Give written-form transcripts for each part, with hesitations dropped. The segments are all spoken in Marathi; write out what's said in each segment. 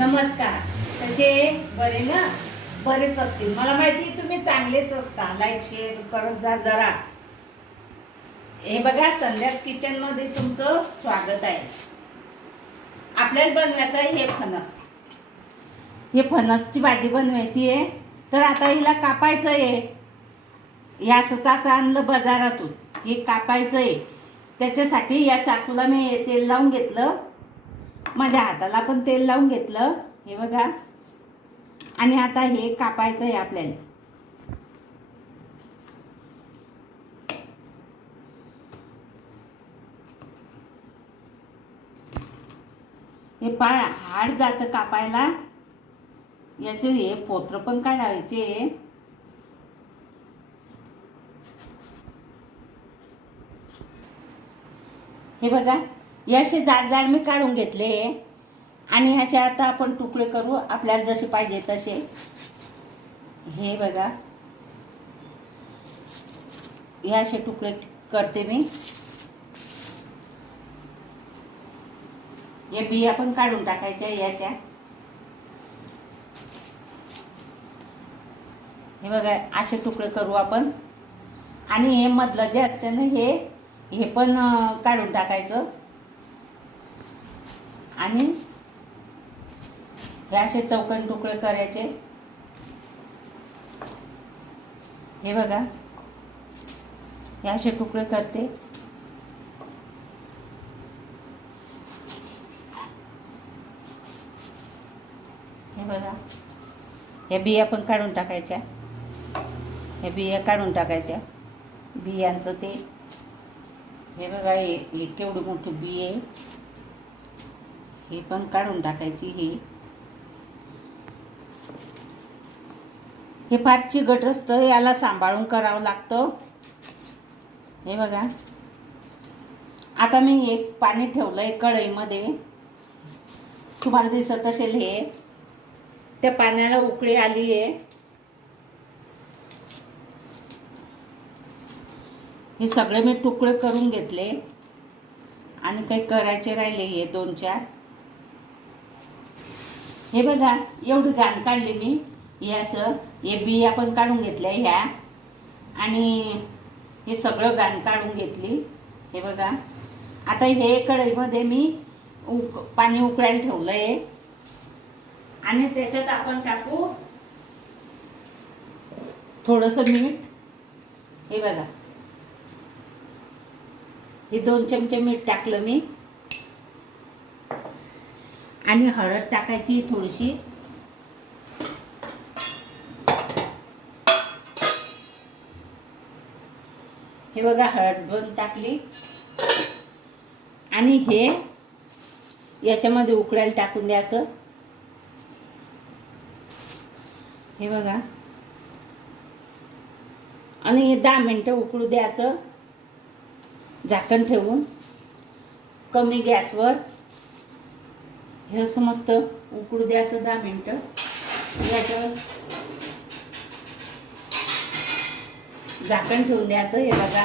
नमस्कार. कसे बरे ना? बरेच असतील, मला माहिती तुम्ही चांगलेच असता. लाईक शेअर करत जा जरा. हे बघा, संध्यास किचन मध्ये तुमचं स्वागत आहे. आपल्याला बनवायचं आहे हे फणस. हे फणसची भाजी बनवायची आहे. तर आता हिला कापायचं आहे. हे असं आणलं बाजारातून. हे कापायचं आहे. त्याच्यासाठी या चाकूला मी तेल लावून घेतलं. माझ्या हाताला पण तेल लावून घेतलं. हे बघा. आणि आता हे कापायचं आहे आपल्याला. हे हाड जातं कापायला. याचे हे पोत्र पण काढायचे. हे बघा, हे असे जाड जाड मी काढून घेतले. आणि ह्याचे आता आपण तुकडे करू आपल्याला जसे पाहिजे तसे. हे बघा, हे असे तुकडे करते मी. या बिया पण काढून टाकायच्या याच्या. हे बघा, असे तुकडे करू आपण. आणि हे मधलं जे असते ना, हे पण काढून टाकायचं. आणि हे असे चौकोनी तुकडे करायचे. हे बघा, हे असे तुकडे करते. हे बघा, या बिया पण काढून टाकायच्या. हे बिया काढून टाकायच्या. बियांचं ते. हे बघा, हे केवढी मोठी बी आहे. हे पण काढून टाकायची. हे फार चिकट असतं. याला सांभाळून करावं लागतं. हे बघा, आता मी एक पाणी ठेवलंय कढईमध्ये. तुम्हाला दिसत असेल. हे त्या पाण्याला उकळी आली आहे. हे सगळे मी तुकडे करून घेतले. आणि काही करायचे राहिले हे 2-4. हे बघा, एवढी घाण काढली मी. हे असं हे बिया पण काढून घेतल्या ह्या. आणि हे सगळं घाण काढून घेतली. हे बघा, आता हे कढईमध्ये मी पाणी उकळायला ठेवलं आहे. आणि त्याच्यात आपण टाकू थोडंसं मीठ. हे बघा, हे 2 चमचे मीठ टाकलं मी. आणि हळद टाकायची थोडीशी. हे बघा, हळद पण टाकली. आणि हे याच्यामध्ये उकळायला टाकून द्यायचं. हे बघा, आणि हे 10 मिनिटं उकळू द्यायचं झाकण ठेवून कमी गॅसवर. हे असं मस्त उकळू द्यायचं 10 मिनिटं. याच्यावर झाकण ठेवून द्यायचं. हे बघा,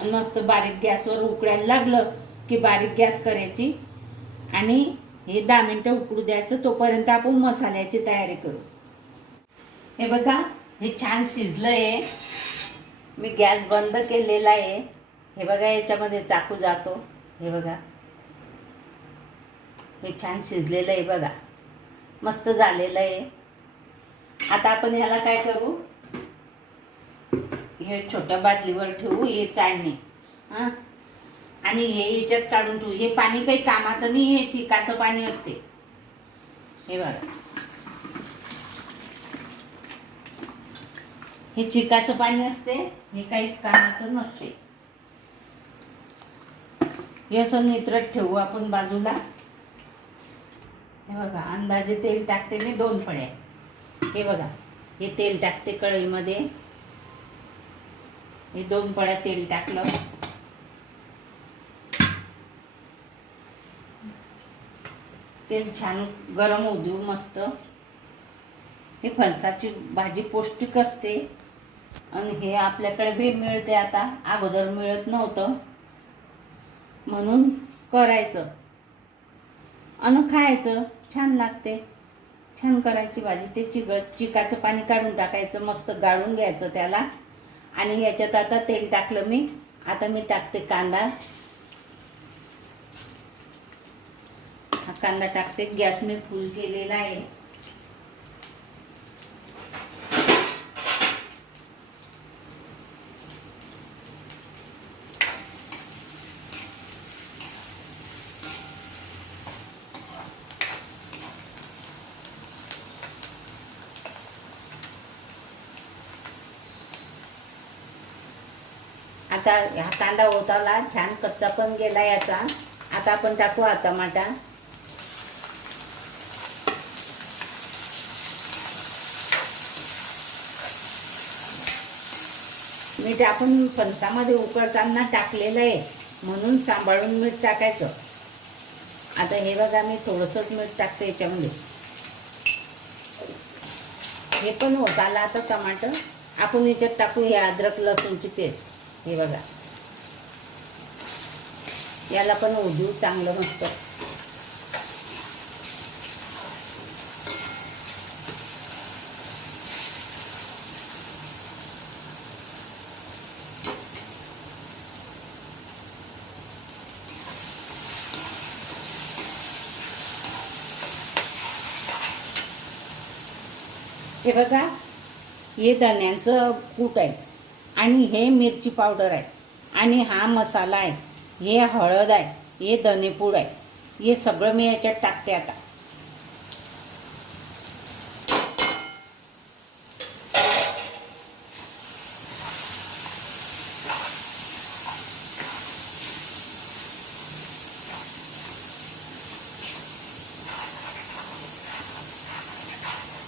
आणि मस्त बारीक गॅसवर उकळायला लागलं की बारीक गॅस करायची. आणि हे 10 मिनिटं उकळू द्यायचं. तोपर्यंत आपण मसाल्याची तयारी करू. हे बघा, हे छान शिजलं आहे. मी गॅस बंद केलेला आहे. हे बघा, याच्यामध्ये चाकू जातो. हे बघा, हे छान शिजलेलं आहे. बघा, मस्त झालेलं आहे. आता आपण ह्याला काय करू, हे छोट्या बादलीवर ठेवू. हे चाळणी. हां, आणि हे याच्यात काढून ठेवू. हे पाणी काही कामाचं नाही. हे चिकाचं पाणी असते. हे बघा, हे चिकाचं पाणी असते. हे काहीच कामाचं नसते. हे असं नित्रत ठेवू आपण बाजूला. हे बघा, अंदाजे तेल टाकते मी 2 पळ्या. हे बघा, हे तेल टाकते कढईमध्ये. हे 2 पळ्या तेल टाकलं. तेल छान गरम होऊ देऊ मस्त. हे फणसाची भाजी पौष्टिक असते. आणि हे आपल्याकडे बी मिळते आता. अगोदर मिळत नव्हतं म्हणून करायचं. अन खायचं, छान लागते. छान करायची भाजी. ते चिकाचं पाणी काढून टाकायचं, मस्त गाळून घ्यायचं त्याला. आणि याच्यात आता तेल टाकलं मी. आता मी टाकते कांदा. हा कांदा टाकते. गॅस मी फुल केलेला आहे. आता हा कांदा होताला छान, कच्चा पण गेला याचा. आता आपण टाकू हा टमाटा. मीठ आपण फणसामध्ये उकळताना टाकलेलं आहे, म्हणून सांभाळून मीठ टाकायचं. आता हे बघा, मी थोडंसंच मीठ टाकते याच्यामध्ये. हे पण होत आलं आता टमाटर. आपण याच्यात टाकू हे अद्रक लसूणची पेस्ट. हे बघा, याला पण उजू चांगलं मस्त. हे बघा, हे धन्यांचं कूट आहे आणि हे मिरची पावडर आहे आणि हा मसाला आहे. हे हळद आहे, हे धनेपूड आहे. हे सगळं मी याच्यात टाकते आता.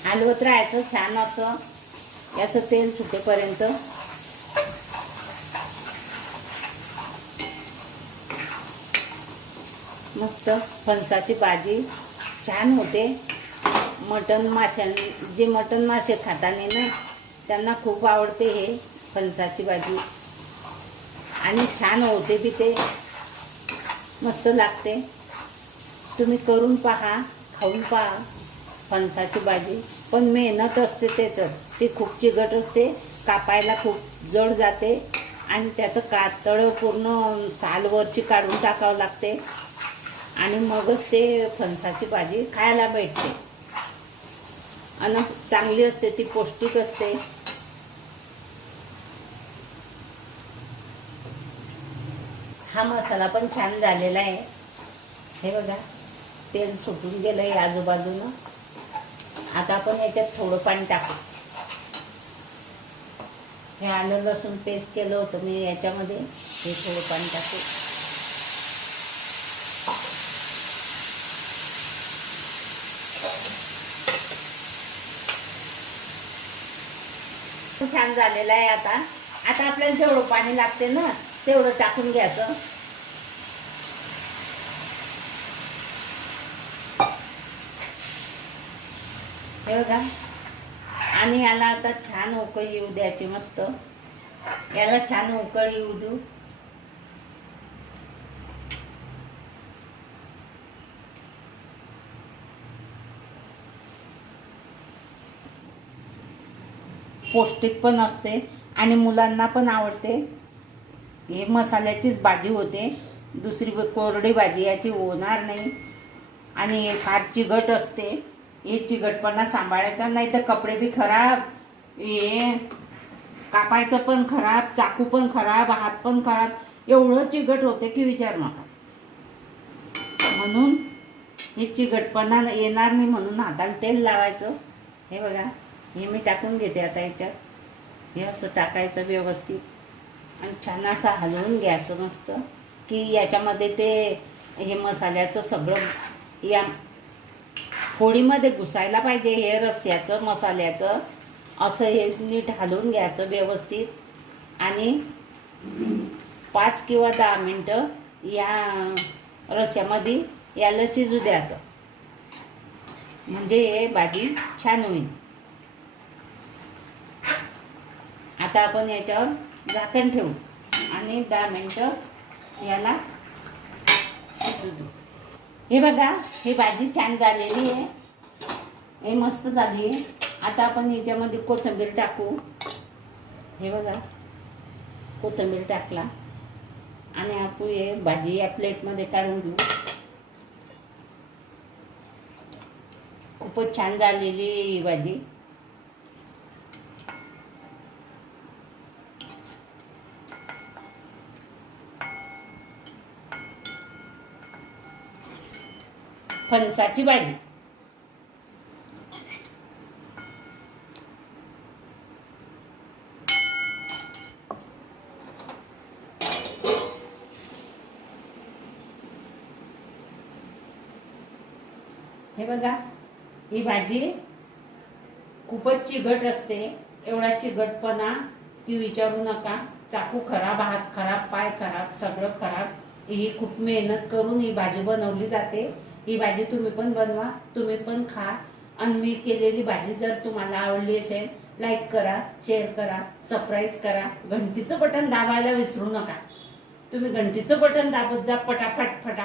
हलवत राहायचं छान असं, याचं तेल सुटेपर्यंत. मस्त फणसाची भाजी छान होते. जे मटण मासे खाताने ना, त्यांना खूप आवडते हे फणसाची भाजी. आणि छान होते बी, ते मस्त लागते. तुम्ही करून पहा, खाऊन पहा फणसाची भाजी. पण मेहनत असते त्याचं, ते खूप चिकट असते, कापायला खूप जड जाते आणि त्याचं कातळ पूर्ण सालवरची काढून टाकावं लागते आणि मगच ते फणसाची भाजी खायला भेटते. आणि चांगली असते ती, पौष्टिक असते. हा मसाला पण छान झालेला आहे. हे बघा, तेल सुटून गेलं आहे आजूबाजूनं. आता आपण याच्यात थोडं पाणी टाकू. हे आलं लसूण पेस्ट केलं होतं मी याच्यामध्ये, हे थोडं पाणी टाकू. छान झालेलं आहे. आता आपल्याला जेवढं पाणी लागते ना, तेवढं टाकून घ्यायचं. हे बघा, आणि याला आता छान उकळी येऊ द्यायची. मस्त याला छान उकळी येऊ देऊ. पौष्टिक पण असते आणि मुलांना पण आवडते. हे मसाल्याचीच भाजी होते, दुसरी कोरडी भाजी याची होणार नाही. आणि हे फार चिकट असते. हे चिकटपणा सांभाळायचा, नाही तर कपडे बी खराब, हे कापायचं पण खराब, चाकू पण खराब, हात पण खराब. एवढं चिकट होते की विचार नका. म्हणून हे चिकटपणा येणार नाही म्हणून हाताला तेल लावायचं. हे बघा, हे मी टाकून घेते आता याच्यात. हे असं टाकायचं व्यवस्थित आणि छान असं हलवून घ्यायचं मस्त, की याच्यामध्ये ते हे मसाल्याचं सगळं या फोडीमध्ये घुसायला पाहिजे. हे रस्स्याचं मसाल्याचं असं हे नीट हलवून घ्यायचं व्यवस्थित आणि 5 किंवा 10 मिनटं या रस्स्यामध्ये याला शिजू द्यायचं, म्हणजे हे भाजी छान होईल. आता आपण याच्यावर झाकण ठेवू आणि 10 मिनटं याला शिजू देऊ. हे बघा, ही भाजी छान झालेली आहे, हे मस्त झाली आहे. आता आपण याच्यामध्ये कोथिंबीर टाकू. हे बघा, कोथिंबीर टाकला आणि आपण हे भाजी या प्लेटमध्ये काढून घेऊ. खूपच छान झालेली ही भाजी. फणसाची भाजी. हे बघा, ही भाजी खूपच चिकट असते. एवढा चिकटपणा ती विचारू नका. चाकू खराब, हात खराब, पाय खराब, सगळं खराब. ही खूप मेहनत करून ही भाजी बनवली जाते. ही भाजी तुम्ही पण बनवा, तुम्ही पण खा. आणि मी केलेली भाजी जर तुम्हाला आवडली असेल, लाईक करा, शेअर करा, सबस्क्राईब करा. घंटीचं बटन दाबायला विसरू नका. तुम्ही घंटीचं बटन दाबत जा, पटापट फटा